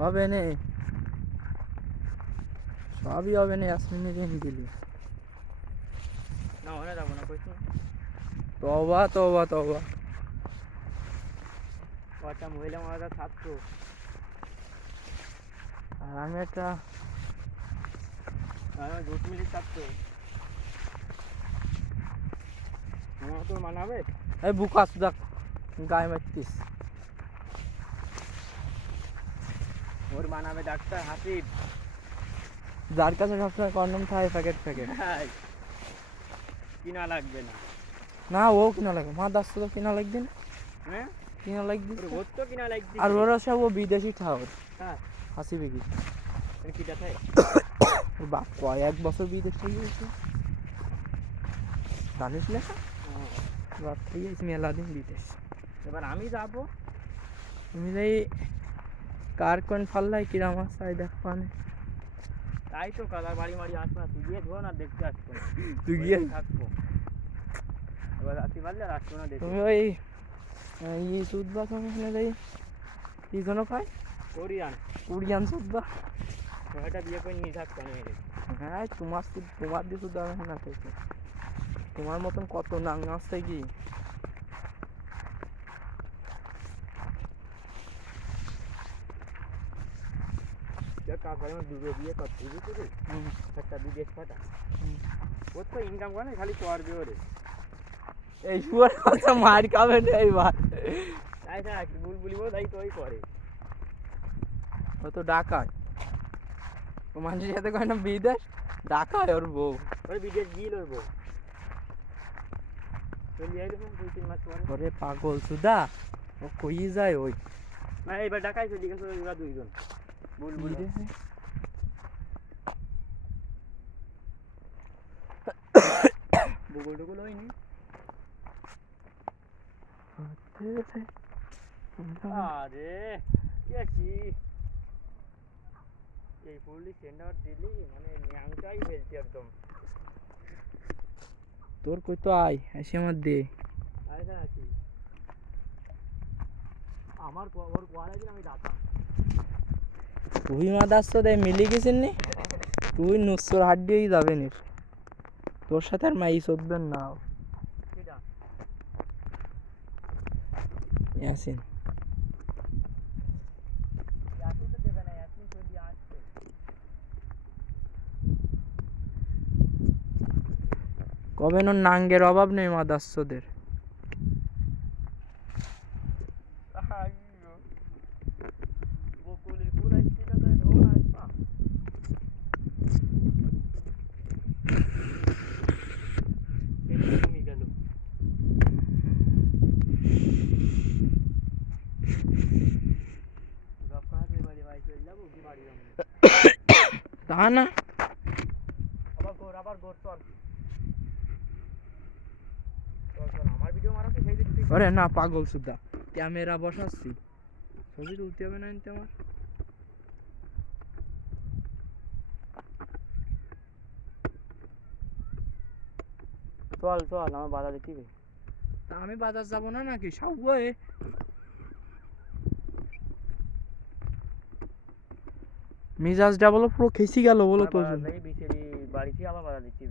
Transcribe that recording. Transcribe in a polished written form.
হবে না, সবই হবে না, ইয়াসমিনে রেন দিলি না ওখানে যাবো না কইছি তবা তবা তবা। একটা মহিলা মারা ছাত্র আর আমি একটা জোট মিলির ছাত্র আমার তোর মানাবে এই বুকাস দেখ গায়ে মারতিস। ওর মানাবে ডাক্তার হাসিব, যার কাছে সবসময় কন্ডম থাকে প্যাকেট প্যাকেট। কিনা লাগবে না। না ও কিনা লাগে, মা দাস তো কিনা লাগবে না, হ্যাঁ কিনা লাগবে। ওর তো কিনা লাগবে। আর ওরা সব ও বিদেশি ঠাওর। হ্যাঁ হাসিবে কি কিটা থাকে ওর বাপ কয়েক বছর বিদেশ থেকে গেছে, জানিস না? বাপ থেকে গেছে মেলা দিন বিদেশ। এবার আমি যাবো, তুমি যাই কার কোন ফাল্লাই কিরাম চাই দেখ পানে। তাই তো কালার বাড়ি মারি আসবো না, তুই গিয়ে ধো না দেখতে আসবো না, তুই গিয়ে থাকবো। এবার রাত্রি পারলে আর আসবো না দেখতে। তুমি ওই সুদবা তুমি যাই কি যেন খাই কোরিয়ান কোরিয়ান সুদবা, ওটা বিয়ে করে নিয়ে থাকতো না। হ্যাঁ তোমার তোমার দিয়ে শুধু আমি না থেকে তোমার মতন কত নাং আসছে কি। দুটো বিয়ে করতে বুঝলি, একটা বিদেশ পাঠা ওর তো ইনকাম করে না, খালি করবে ওরে। এই শুয়ার কথা মার খাবে না এইবার। তাই না বুলবুলিও তাই তো ওই করে, ও তো ডাকায়, ও মানুষের সাথে কয় না বিদেশ, ডাকায় ওর বউ। ওই বিদেশ গিয়ে লইব চলে আইলো 2-3 মাস পরে। ওরে পাগল সুদা, ও কই যায় ওই না এইবার ঢাকায় চলে গেছে ওরা দুইজন বুলবুলি। বগল টগল হয়নি। আরে কি এই ফুললি সেন্টার দিলি মানে ন্যাংটাই ফেলছি একদম। তোর কই তো আয় এসে আমার দে। আরে না কি আমার ওর কোয়ালে দিন আমি দাতাম। তুই মাদাস তো দেয় মিলি গেছিস নি, তুই নুসর হাড্ডিই যাবে নি, তোর সাথে আর মাই চোদবেন না। কিটা ইয়াসিন ইয়াসিন তো দেবে না, ইয়াসিন চলে আসছে। কবে নোর নাঙ্গের অভাব নেই মাদাসদের। বকুলির ফুল আসছে না তো ধোন আসবা কমে গেল। তা না আবার গোর চল আমার ভিডিও মারা তো সেই দিন। ওরে না পাগল সুদা, ক্যামেরা বসাচ্ছি, ছবি তুলতে হবে না এনতে আমার। চল চল আমার বাধা দিচ্ছি। তা আমি বাজার যাবো না নাকি সব বয়ে মিজাজটা বলো পুরো খেসি গেল বলো তো। বাড়িতে আবার বাধা দিচ্ছি।